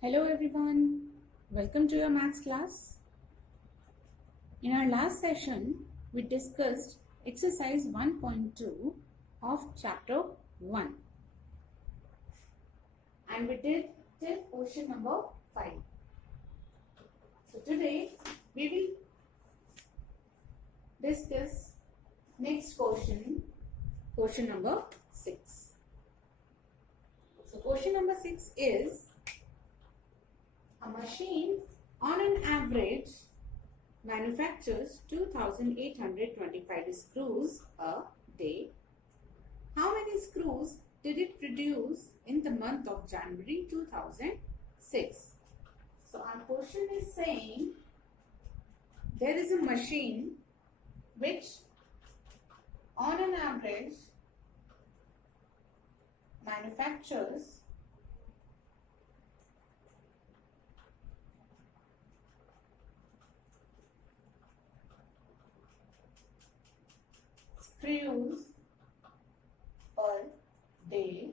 Hello everyone, welcome to your maths class. In our last session, we discussed exercise 1.2 of chapter 1 and we did till question number 5. So today we will discuss next question number 6. So question number 6 is a machine on an average manufactures 2,825 screws a day. How many screws did it produce in the month of January 2006? So our question is saying there is a machine which on an average manufactures screws per day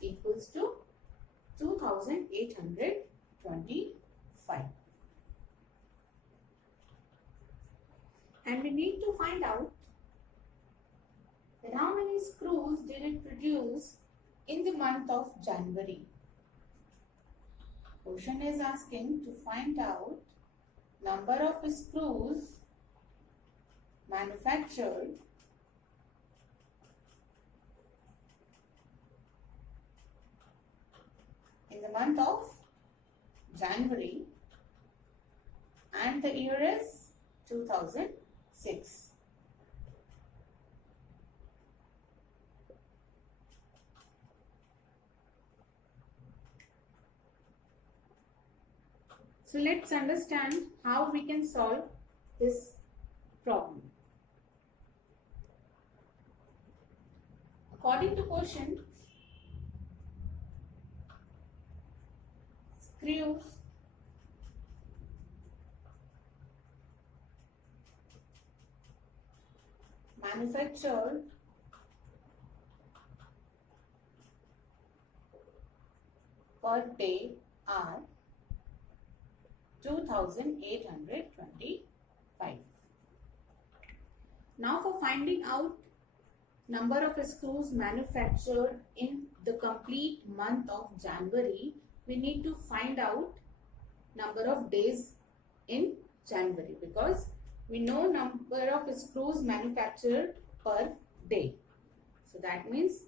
equals to 2,825. And we need to find out that how many screws did it produce in the month of January. Question is asking to find out number of screws manufactured in the month of January and the year is 2006. So let's understand how we can solve this problem. According to question, screws manufactured per day are 2,825. Now for finding out number of screws manufactured in the complete month of January, we need to find out number of days in January because we know number of screws manufactured per day. So that means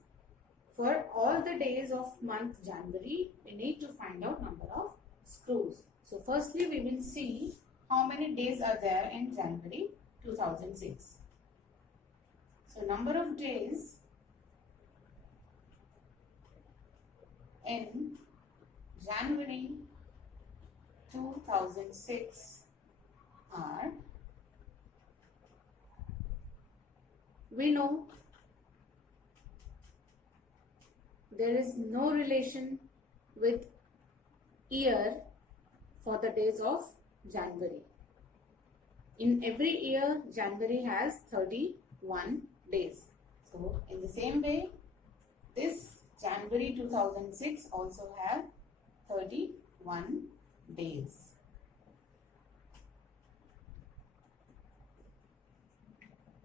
for all the days of month January, we need to find out number of screws. So firstly we will see how many days are there in January 2006. So number of days in January 2006 are, we know there is no relation with year for the days of January. In every year, January has 31 days. So, in the same way, this January 2006 also have 31 days.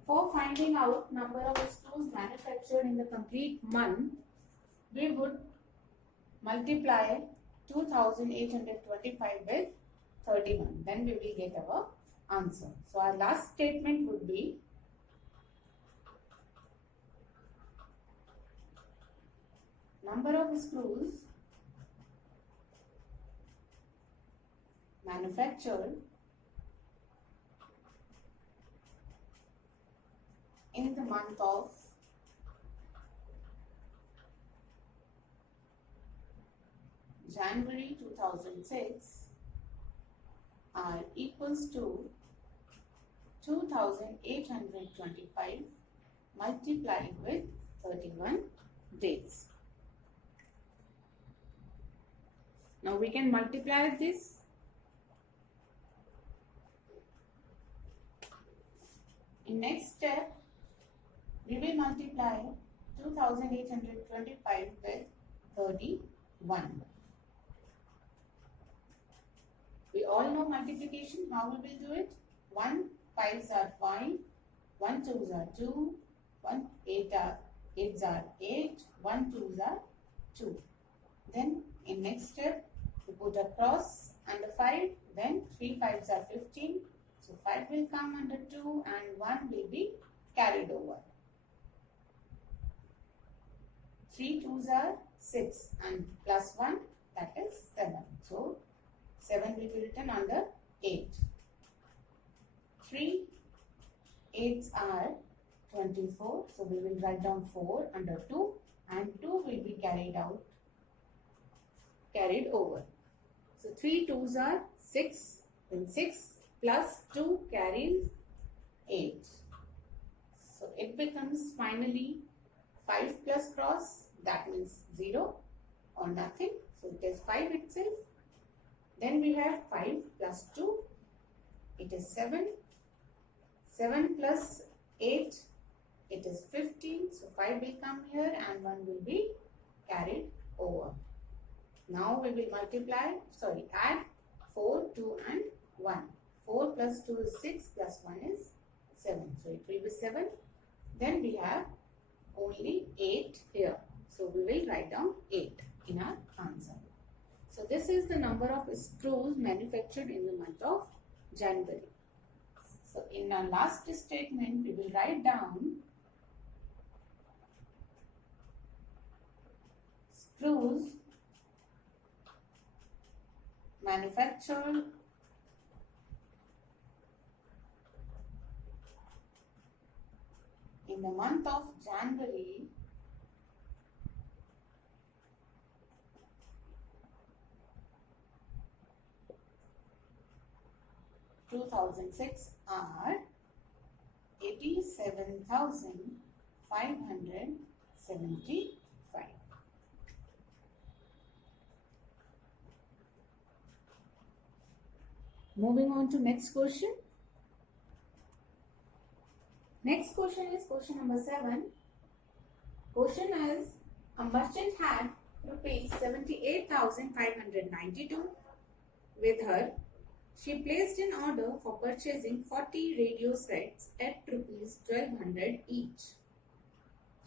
For finding out number of screws manufactured in the complete month, we would multiply 2,825 with 31. Then we will get our answer. So our last statement would be number of screws manufactured in the month of January 2006 are equals to 2,825 multiplied with 31 days. Now we can multiply this. In next step, we will multiply 2,825 with 31. We all know multiplication. How we will do it? 1 5s are 5, 1 2s are 2, 1 8s are 8, 1 2s are 2. Then in next step, we put a cross under 5, then 3 5s are 15. So 5 will come under 2 and 1 will be carried over. 3 2s are 6 and plus 1, that is 7. So 7 will be written under 8. 3 8s are 24. So we will write down 4 under 2 and 2 will be carried over. So 3 2s are 6, then 6 plus 2 carries 8. So it becomes finally 5 plus cross, that means 0 or nothing. So it is 5 itself. Then we have 5 plus 2, it is 7. 7 plus 8, it is 15. So 5 will come here and 1 will be carried over. Now we will add 4, 2 and 1. 4 plus 2 is 6 plus 1 is 7. So it will be 7. Then we have only 8 here. So we will write down 8 in our answer. So this is the number of screws manufactured in the month of January. So in our last statement, we will write down screws manufactured in the month of January 2006 are 87,575. Moving on to next question. Next question is question number 7. Question is, a merchant had rupees 78,592 with her. She placed an order for purchasing 40 radio sets at rupees 1200 each.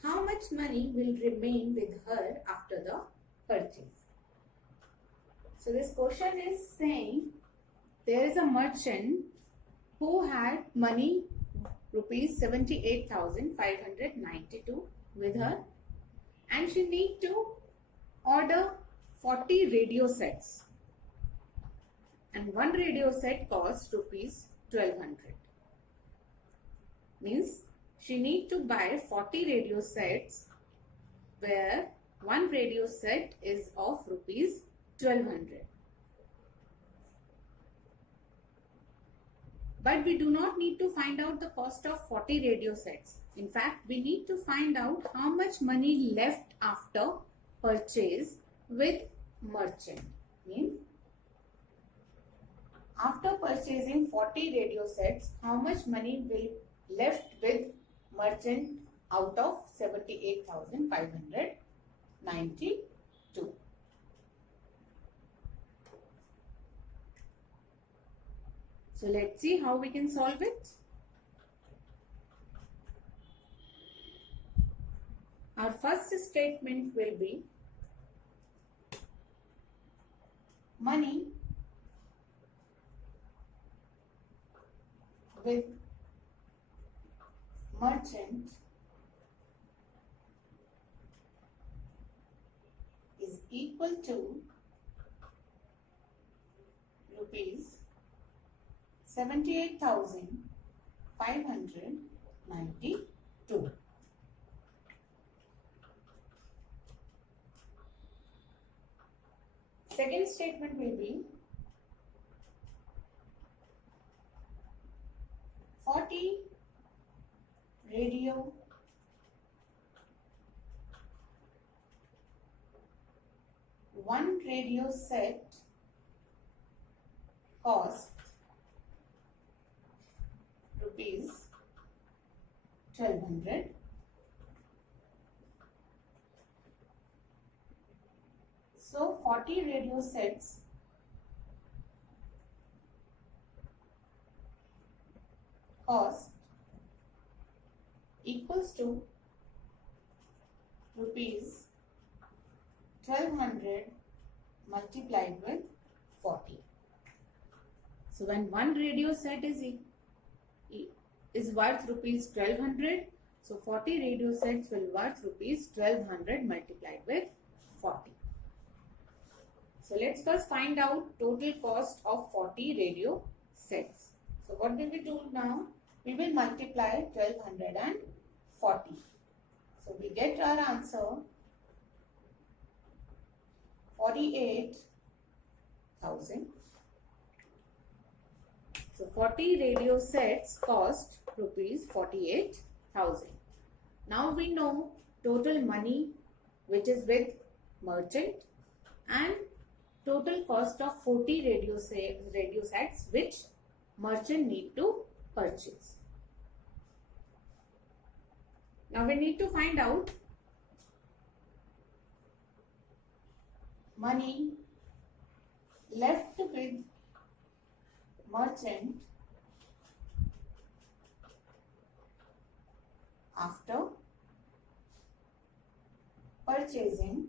How much money will remain with her after the purchase? So this question is saying there is a merchant who had money rupees 78,592 with her and she need to order 40 radio sets. And one radio set costs rupees 1200. Means she need to buy 40 radio sets where one radio set is of rupees 1200. But we do not need to find out the cost of 40 radio sets. In fact, we need to find out how much money left after purchase with merchant. Means after purchasing 40 radio sets, how much money will left with merchant out of 78,592? So let's see how we can solve it. Our first statement will be money with merchant is equal to rupees 78,592. Second statement will be 40 radio one radio set cost rupees 1200. So 40 radio sets cost equals to rupees 1200 multiplied with 40. So when one radio set is worth rupees 1200, so 40 radio sets will worth rupees 1200 multiplied with 40. So let's first find out total cost of 40 radio sets. So what will we do now? We will multiply 1200 and 40. So we get our answer 48,000. So 40 radio sets cost rupees 48,000. Now we know total money which is with merchant and total cost of 40 radio sets which merchant need to purchase. Now we need to find out money left with merchant after purchasing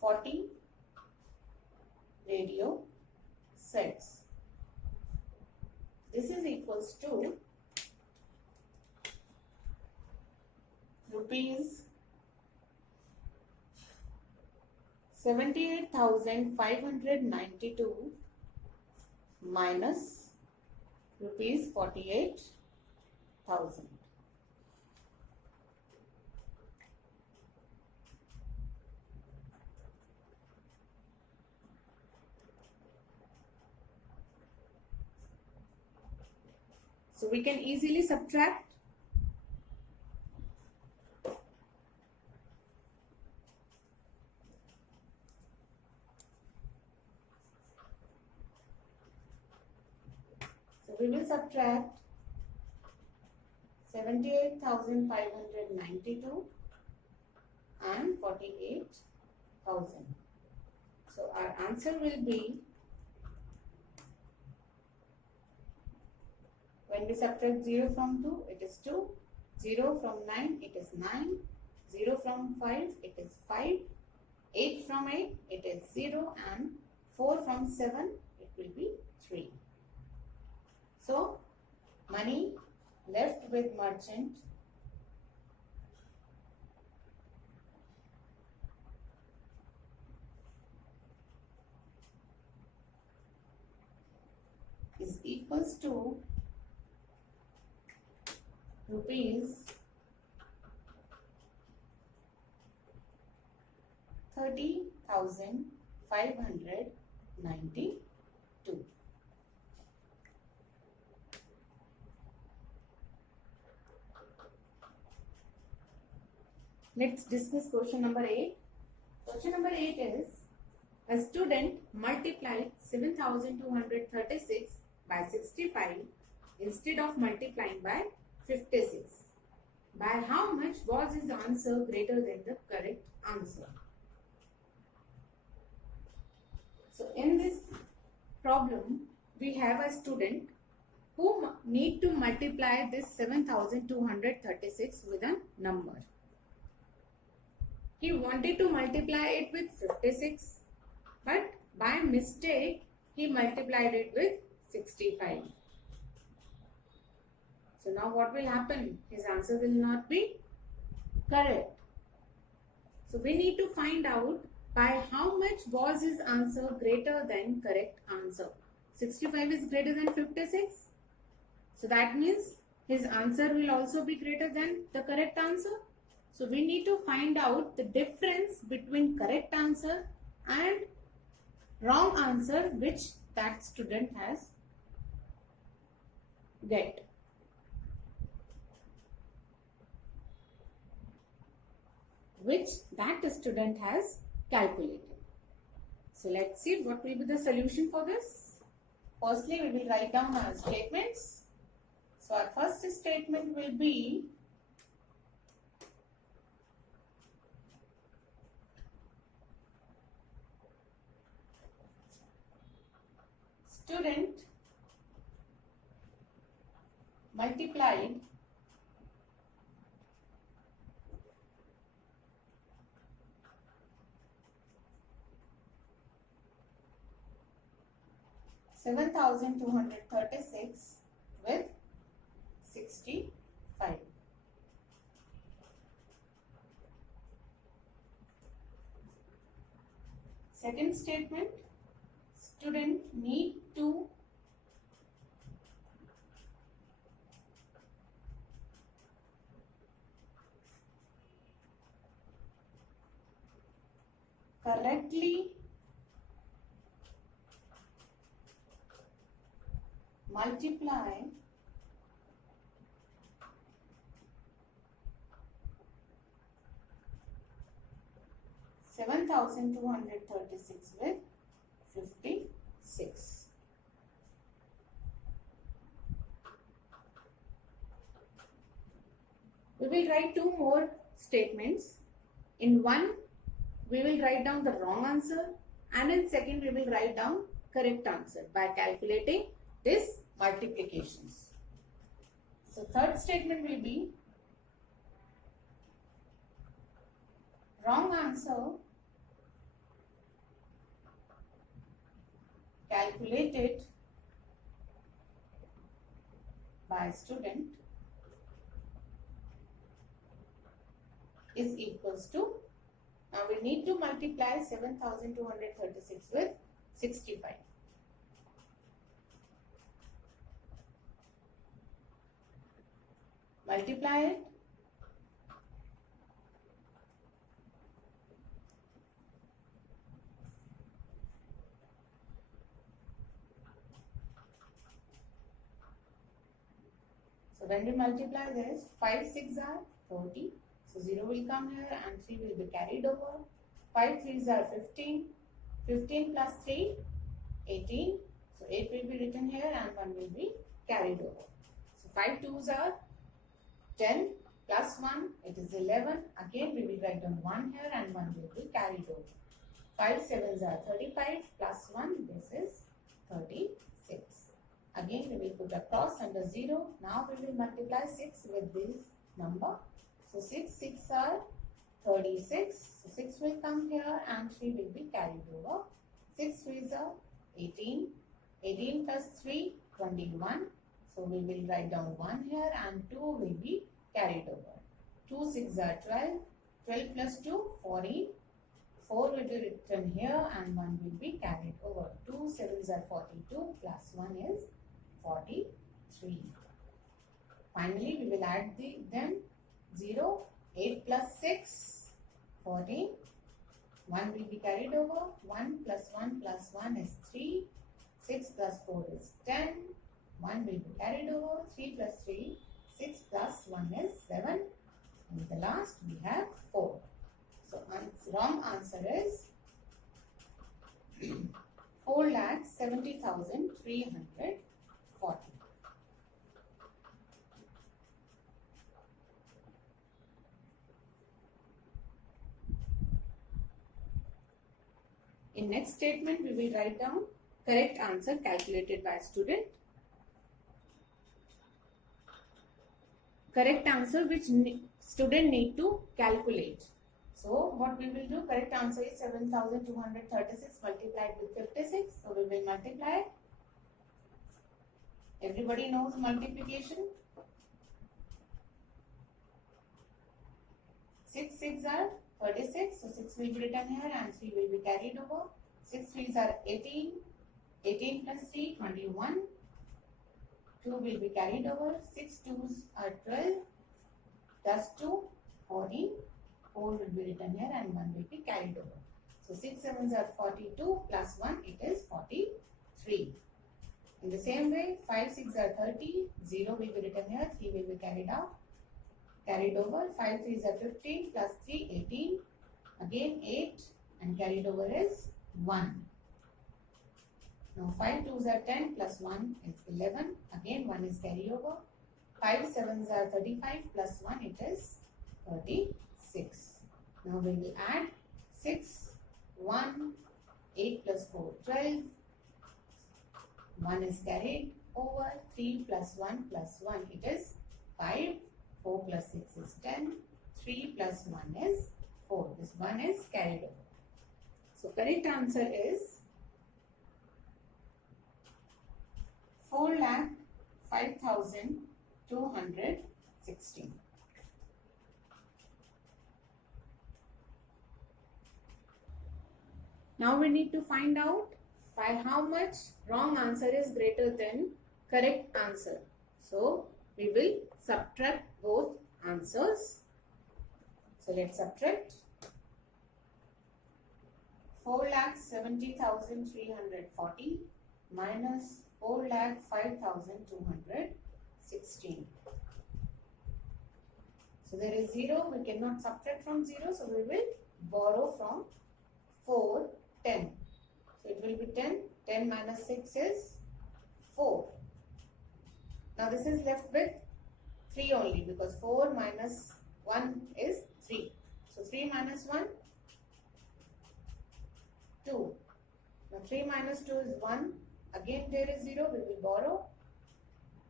40 radio sets. This is equals to rupees 78,592 minus rupees 48,000. So we can easily subtract. So we will subtract 78,592 and 48,000. So our answer will be, when we subtract 0 from 2, it is 2, 0 from 9, it is 9, 0 from 5, it is 5, 8 from 8, it is 0, and 4 from 7, it will be 3. So, money left with merchant is equals to rupees 30,592. Let's discuss question number 8. Question number 8 is, a student multiplied 7,236 by 65 instead of multiplying by 56. By how much was his answer greater than the correct answer? So in this problem, we have a student who need to multiply this 7,236 with a number. He wanted to multiply it with 56, but by mistake, he multiplied it with 65. So now what will happen? His answer will not be correct. So we need to find out by how much was his answer greater than correct answer. 65 is greater than 56. So that means his answer will also be greater than the correct answer. So we need to find out the difference between correct answer and wrong answer which that student has get. Which that student has calculated. So let's see what will be the solution for this. Firstly, we will write down our statements. So our first statement will be student multiplied 7,236 with 65. Second statement, student need to correctly multiply 7,236 with 56. We will write two more statements. In one, we will write down the wrong answer, and in second, we will write down correct answer by calculating this multiplications. So third statement will be wrong answer calculated by student is equals to, now we need to multiply 7,236 with 65. Multiply it. So when we multiply this, 5 6 are 30. So 0 will come here and 3 will be carried over. 5 3s are 15. 15 plus 3, 18. So 8 will be written here and 1 will be carried over. So 5 2s are 10 plus 1, it is 11. Again we will write down 1 here and 1 will be carried over. 5 7s are 35 plus 1, this is 36. Again we will put a cross under 0. Now we will multiply 6 with this number. So 6 6 are 36. So 6 will come here and 3 will be carried over. 6 3s are 18. 18 plus 3, 21. So we will write down 1 here and 2 will be carried over. 2 6 are 12. 12 plus 2, 14. 4 will be written here and 1 will be carried over. 2 7s are 42 plus 1 is 43. Finally, we will add them 0. 8 plus 6, 14. 1 will be carried over. 1 plus 1 plus 1 is 3. 6 plus 4 is 10. 1 will be carried over. 3 plus 3, 6 plus 1 is 7. And the last we have 4. So wrong answer is 4,70,340. In next statement, we will write down correct answer calculated by student. Correct answer which student need to calculate. So what we will do, correct answer is 7,236 multiplied with 56. So we will multiply. Everybody knows multiplication. 6 6 are 36. So 6 will be written here and 3 will be carried over. 6 3s are 18. 18 plus 3, 21. 2 will be carried over. 6 2s are 12. Plus 2, 14. 4 will be written here and 1 will be carried over. So 6 7s are 42 plus 1, it is 43. In the same way, 5 6 are 30. 0 will be written here. 3 will be carried over. 5 3s are 15 plus 3, 18. Again 8 and carried over is 1. Now 5 2s are 10 plus 1 is 11. Again 1 is carried over. 5 7s are 35 plus 1, it is 36. Now we will add 6, 1, 8 plus 4, 12. 1 is carried over. 3 plus 1 plus 1, it is 5. 4 plus 6 is 10. 3 plus 1 is 4. This 1 is carried over. So correct answer is 4,05,216. Now we need to find out by how much wrong answer is greater than correct answer. So we will subtract both answers. So let's subtract. 4,70,340 minus 4,05,216. So there is 0. We cannot subtract from 0. So we will borrow from 4, 10. So it will be 10. 10 minus 6 is 4. Now this is left with 3 only, because 4 minus 1 is 3. So 3 minus 1, 2. Now 3 minus 2 is 1. Again there is 0. We will borrow.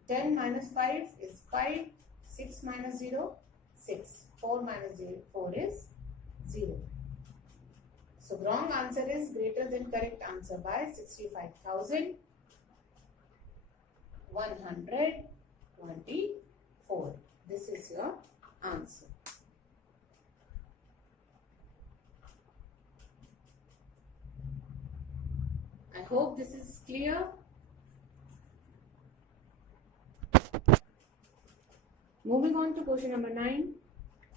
10 minus 5 is 5. 6 minus 0, 6. 4 minus 0, 4 is 0. So wrong answer is greater than correct answer by 65,124. This is your answer. I hope this is clear. Moving on to question number 9.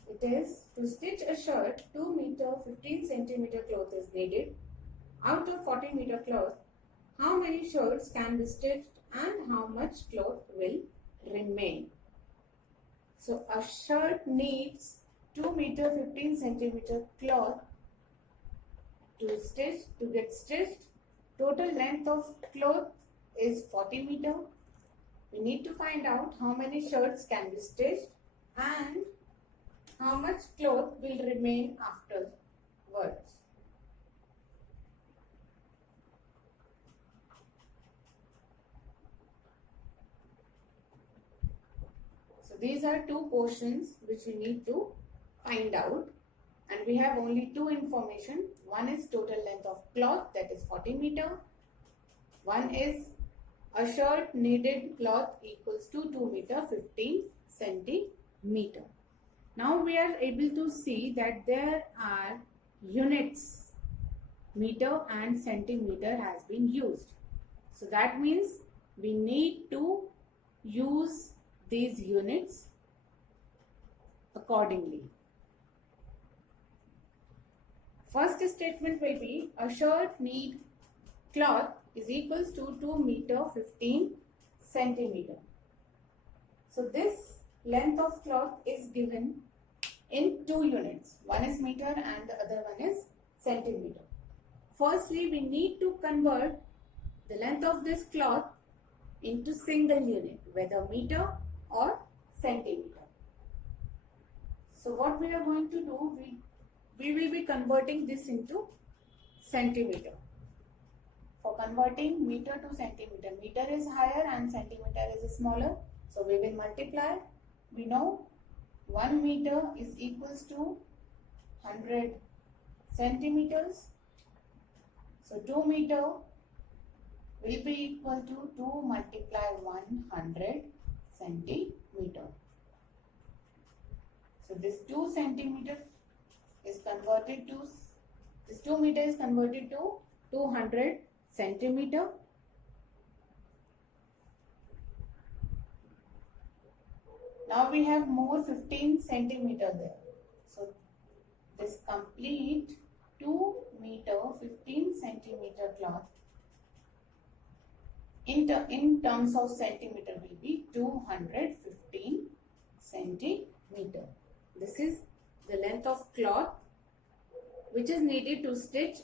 It is, to stitch a shirt, 2 meter 15 centimeter cloth is needed. Out of 40 meter cloth, how many shirts can be stitched and how much cloth will remain? So a shirt needs 2 meter 15 centimeter cloth to get stitched. Total length of cloth is 40 meter. We need to find out how many shirts can be stitched and how much cloth will remain afterwards. So these are two questions which we need to find out, and we have only two information. One is total length of cloth, that is 40 meter. One is a shirt needed cloth equals to 2 meter 15 centimeter. Now we are able to see that there are units, meter and centimeter has been used. So that means we need to use these units accordingly. First statement will be, a shirt need cloth is equals to 2 meter 15 centimeter. So this length of cloth is given in 2 units. One is meter and the other one is centimeter. Firstly, we need to convert the length of this cloth into single unit, whether meter or centimeter. So what we are going to do, we will be converting this into centimeter. For converting meter to centimeter, meter is higher and centimeter is smaller. So we will multiply. We know 1 meter is equals to 100 centimeters. So 2 meter will be equal to 2 multiply 100 centimeter. So this 2 centimeter is converted to, this 2 meter is converted to 200 centimeter. Now we have more 15 centimeter there. So this complete 2 meter 15 centimeter cloth in terms of centimeter will be 215 centimeter. This is the length of cloth which is needed to stitch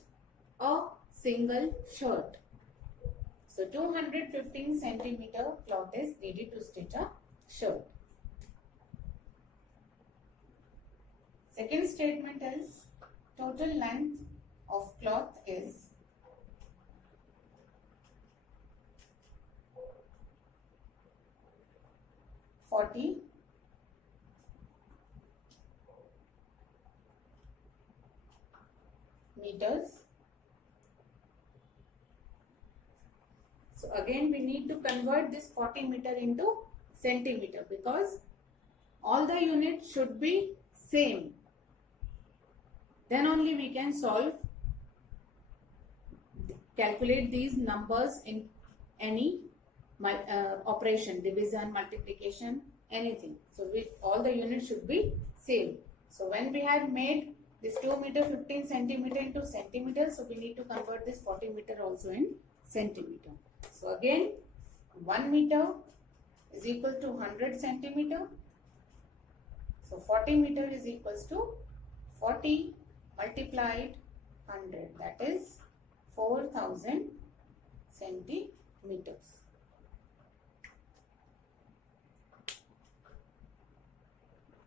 a single shirt. So 215 centimeter cloth is needed to stitch a shirt. Second statement is, total length of cloth is 40 meters. So again we need to convert this 40 meter into centimeter because all the units should be same. Then only we can calculate these numbers in any operation, division, multiplication, anything. So all the units should be same. So when we have made this 2 meter 15 centimeter into centimeter, so we need to convert this 40 meter also in centimeter. So again 1 meter is equal to 100 centimeter. So 40 meter is equals to 40 multiplied 100, that is 4000 centimeters.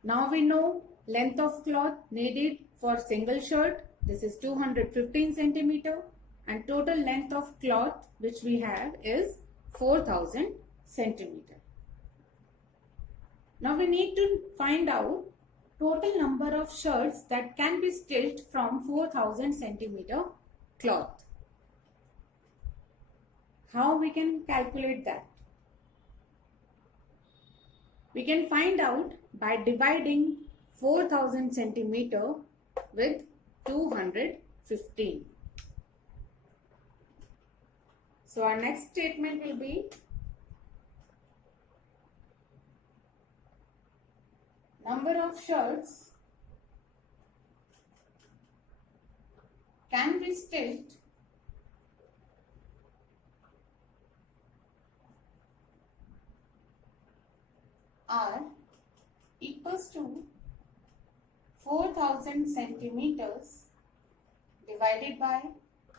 Now we know length of cloth needed for single shirt. This is 215 centimeter and total length of cloth which we have is 4000 centimeter. Now we need to find out total number of shirts that can be stitched from 4000 centimeter cloth. How we can calculate that? We can find out by dividing 4000 centimeter with 215. So our next statement will be number of shirts can be stitched are equals to 4000 centimeters divided by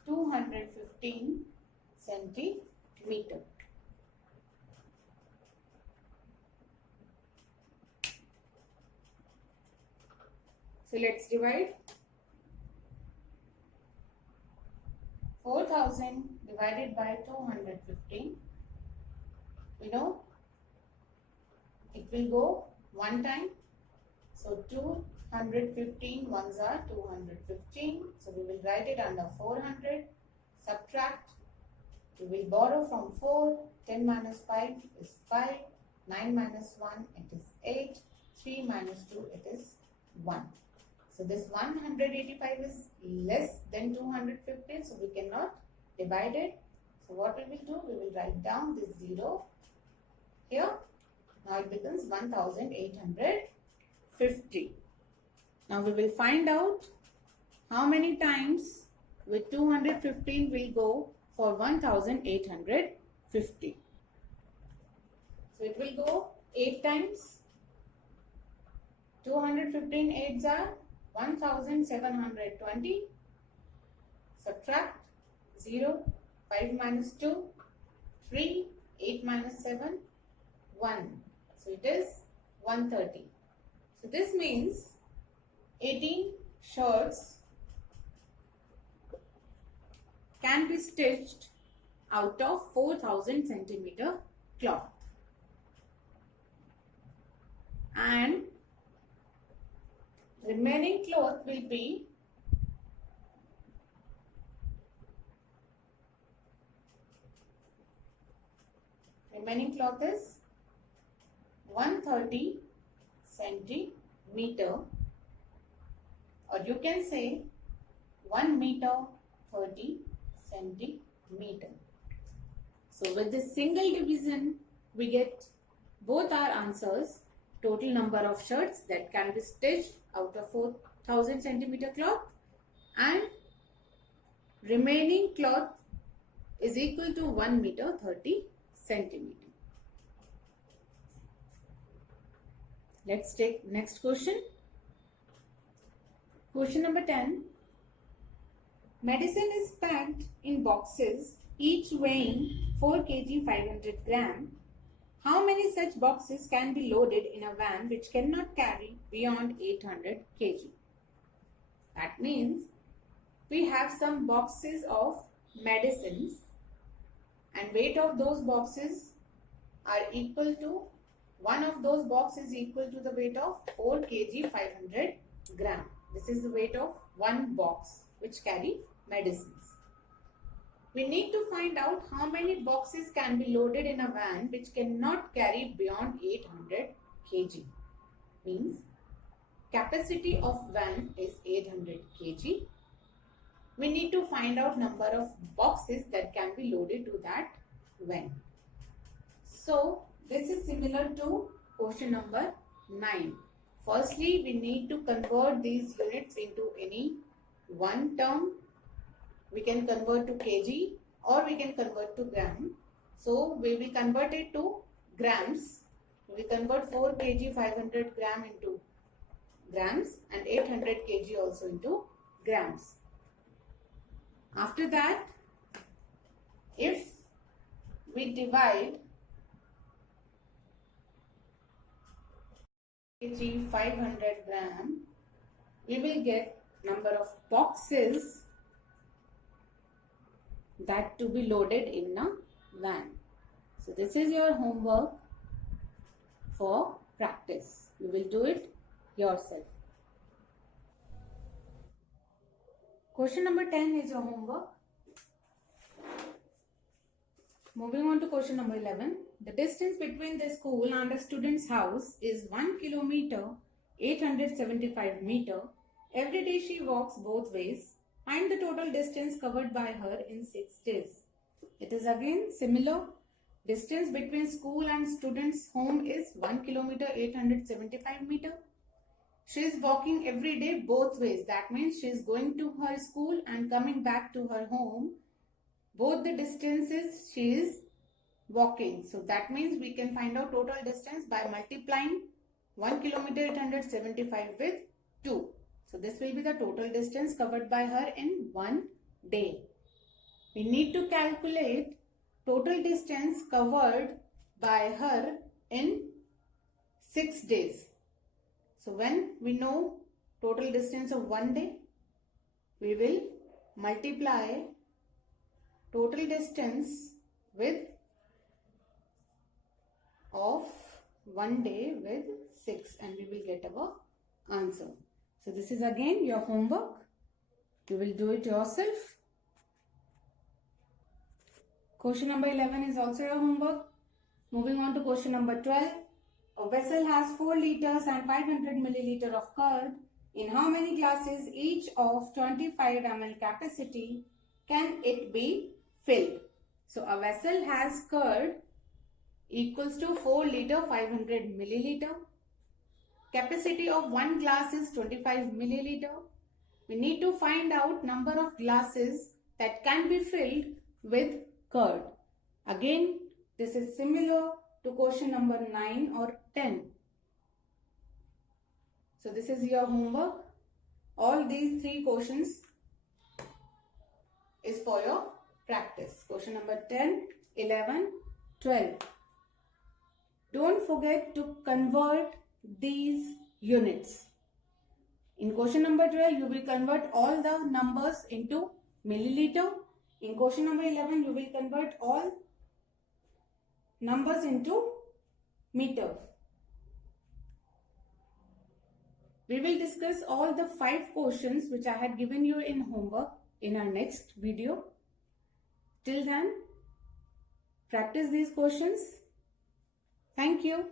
215 centimeter. So let's divide 4000 divided by 215. We know it will go one time. So 215 ones are 215. So we will write it under 400. Subtract. We will borrow from 4. 10 minus 5 is 5. 9 minus 1 it is 8. 3 minus 2 it is 1. So this 185 is less than 215. So we cannot divide it. So what we will do? We will write down this 0 here. Now it becomes 1850. Now we will find out how many times with 215 will go for 1850. So it will go 8 times. 215 8s are 1720. Subtract 0, 5 minus 2, 3, 8 minus 7, 1. So it is 130. So this means 18 shirts can be stitched out of 4000 centimeter cloth. And remaining cloth will be is 130 centimeter, or you can say 1 meter 30 centimeter. So with this single division we get both our answers: total number of shirts that can be stitched out of 4000 centimeter cloth and remaining cloth is equal to 1 meter 30 centimeter. Let's take next question. Question number 10. Medicine is packed in boxes, each weighing 4 kg 500 gram. How many such boxes can be loaded in a van which cannot carry beyond 800 kg? That means we have some boxes of medicines and weight of those boxes are equal to one of those box is equal to the weight of 4 kg 500 gram. This is the weight of one box which carry medicines. We need to find out how many boxes can be loaded in a van which cannot carry beyond 800 kg. Means capacity of van is 800 kg. We need to find out number of boxes that can be loaded to that van. So this is similar to question number 9. Firstly, we need to convert these units into any one term. We can convert to kg or we can convert to gram. So we will convert it to grams. We convert 4 kg 500 gram into grams and 800 kg also into grams. After that, if we divide kg 500 gram, we will get number of boxes that to be loaded in a van. So this is your homework for practice. You will do it yourself. Question number 10 is your homework. Moving on to question number 11. The distance between the school and the student's house is 1 kilometer 875 meter. Every day she walks both ways. Find the total distance covered by her in 6 days. It is again similar. Distance between school and student's home is 1 kilometer 875 meter. She is walking every day both ways. That means she is going to her school and coming back to her home. Both the distances she is walking. So that means we can find out total distance by multiplying 1 kilometer 875 with 2. So this will be the total distance covered by her in one day. We need to calculate total distance covered by her in 6 days. So when we know total distance of one day, we will multiply total distance with of one day with 6 and we will get our answer. So this is again your homework. You will do it yourself. Question number 11 is also your homework. Moving on to question number 12. A vessel has 4 liters and 500 milliliter of curd. In how many glasses each of 25 ml capacity can it be filled? So a vessel has curd equals to 4 liter 500 milliliter. Capacity of one glass is 25 milliliter. We need to find out number of glasses that can be filled with curd. Again, this is similar to question number 9 or 10. So this is your homework. All these 3 questions is for your practice. Question number 10, 11, 12. Don't forget to convert these units. In question number 12, you will convert all the numbers into milliliter. In question number 11, you will convert all numbers into meter. We will discuss all the 5 questions which I had given you in homework in our next video. Till then, practice these questions. Thank you.